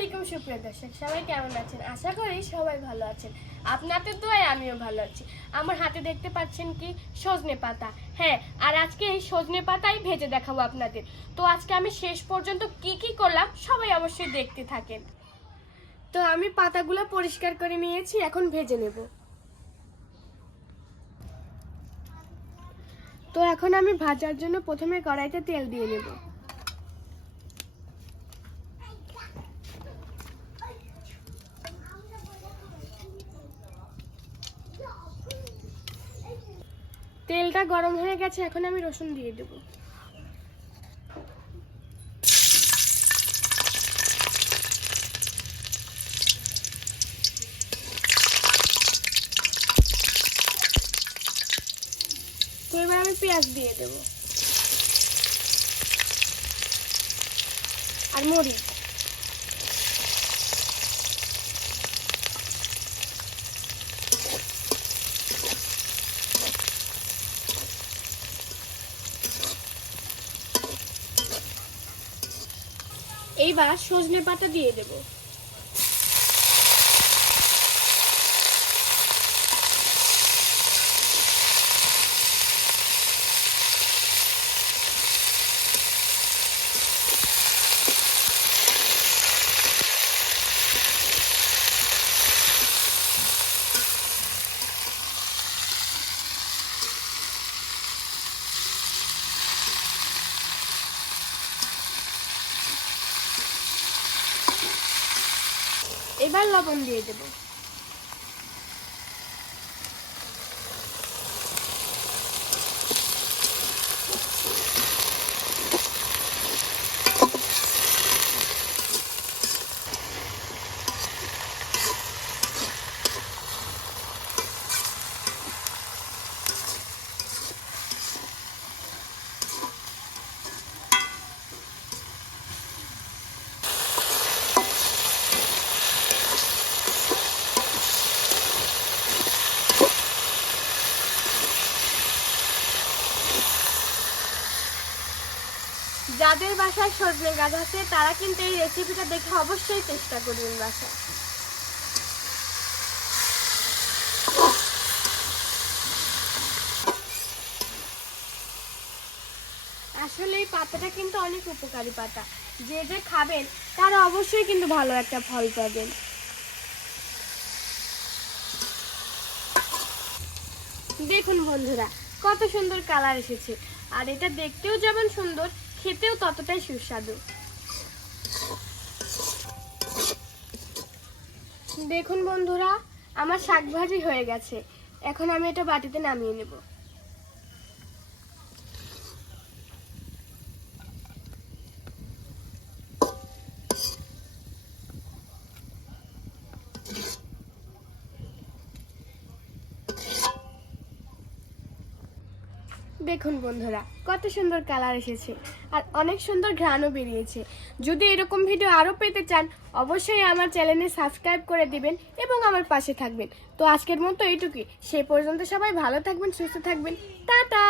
আলাইকুম সুপ্রিয় দর্শক, সবাই কেমন আছেন? আশা করি সবাই ভালো আছেন। আপনাদের দোয়ায় আমিও ভালো আছি। আমার হাতে দেখতে পাচ্ছেন কি সজনে পাতা। হ্যাঁ, আর আজকে এই সজনে পাতাই ভেজে দেখাবো আপনাদের। তো আজকে আমি শেষ পর্যন্ত কি কি করলাম সবাই অবশ্যই দেখতে থাকেন। তো আমি পাতাগুলো পরিষ্কার করে নিয়েছি, এখন ভেজে নেব। তো এখন আমি ভাজার জন্য প্রথমে কড়াইতে তেল দিয়ে নেব। তেলটা গরম হয়ে গেছে, এখন আমি রসুন দিয়ে দেব। তো এবার আমি পেঁয়াজ দিয়ে দেব আর মরিচ। এইবার সজনে পাতা দিয়ে দেব। এবার লবণ দিয়ে দেব। যাদের বাসায় সজনে গাছ আছে তারা কিন্তু এই রেসিপিটা দেখে অবশ্যই চেষ্টা করবেন বাসায়। আসলে এই পাতাটা কিন্তু অনেক উপকারী পাতা, যে যে খাবেন তারা অবশ্যই কিন্তু ভালো একটা ফল পাবেন। দেখুন বন্ধুরা, কত সুন্দর কালার এসেছে, আর এটা দেখতেও যেমন সুন্দর, খেতেও ততটাই সুস্বাদু। দেখুন বন্ধুরা, আমার শাক ভাজি হয়ে গেছে। এখন আমি এটা বাটিতে নামিয়ে নেব। দেখুন বন্ধুরা, কত সুন্দর কালার এসেছে আর অনেক সুন্দর ঘ্রাণও বেরিয়েছে। যদি এরকম ভিডিও আরও পেতে চান অবশ্যই আমার চ্যানেলে সাবস্ক্রাইব করে দিবেন এবং আমার পাশে থাকবেন। তো আজকের মতো এইটুকুই। সে পর্যন্ত সবাই ভালো থাকবেন, সুস্থ থাকবেন। টাটা।